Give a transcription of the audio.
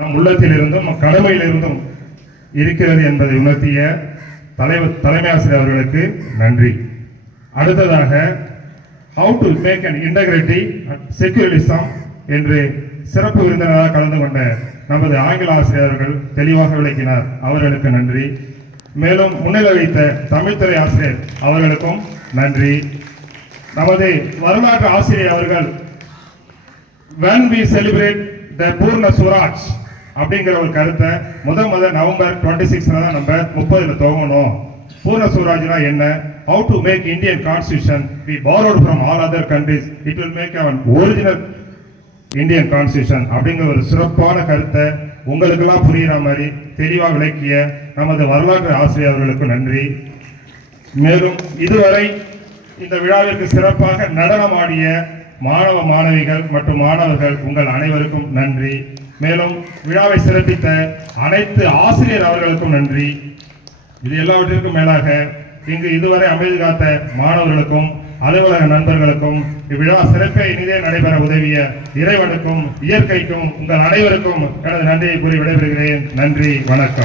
நம் உள்ளத்திலிருந்தும் கடமையிலிருந்தும் இருக்கிறது என்பதை உணர்த்திய தலைமை ஆசிரியர் அவர்களுக்கு நன்றி. அடுத்ததாக how to make an integrity and secularism என்று சிறப்பு விருந்தினராக கலந்து கொண்ட நமது ஆங்கில ஆசிரியர் அவர்கள் தெளிவாக விளக்கினார். அவர்களுக்கு நன்றி. மேலும் முன்னிலை வைத்த தமிழ்துறை ஆசிரியர் அவர்களுக்கும் நன்றி. நமது வரலாற்று ஆசிரியர் அவர்கள் when we celebrate the பூர்ண சுவராஜ் அப்படிங்கிற ஒரு கருத்தை நவம்பர் 26 தான் நம்ம 30 துவங்கணும். பூர்ண சுவராஜ்னா என்ன? How to make Indian constitution we borrowed from all other countries, it will make our original Indian constitution அப்படிங்கிற ஒரு சிறப்பான கருத்தை உங்களுக்கெல்லாம் புரிகிற மாதிரி தெளிவாக விளக்கிய நமது வரலாற்று ஆசிரியர் அவர்களுக்கு நன்றி. மேலும் இதுவரை இந்த விழாவிற்கு சிறப்பாக நடனமாடிய மாணவ மாணவிகள் மற்றும் மாணவர்கள் உங்கள் அனைவருக்கும் நன்றி. மேலும் விழாவை சிறப்பித்த அனைத்து ஆசிரியர் அவர்களுக்கும் நன்றி. இது எல்லாவற்றிற்கும் மேலாக இங்கு இதுவரை அமைதி காத்த மாணவர்களுக்கும் அலுவலக நண்பர்களுக்கும் இவ்விழா சிறப்பை இனிதே நடைபெற உதவிய இறைவனுக்கும் இயற்கைக்கும் உங்கள் அனைவருக்கும் எனது நன்றியை கூறி விடைபெறுகிறேன். நன்றி, வணக்கம்.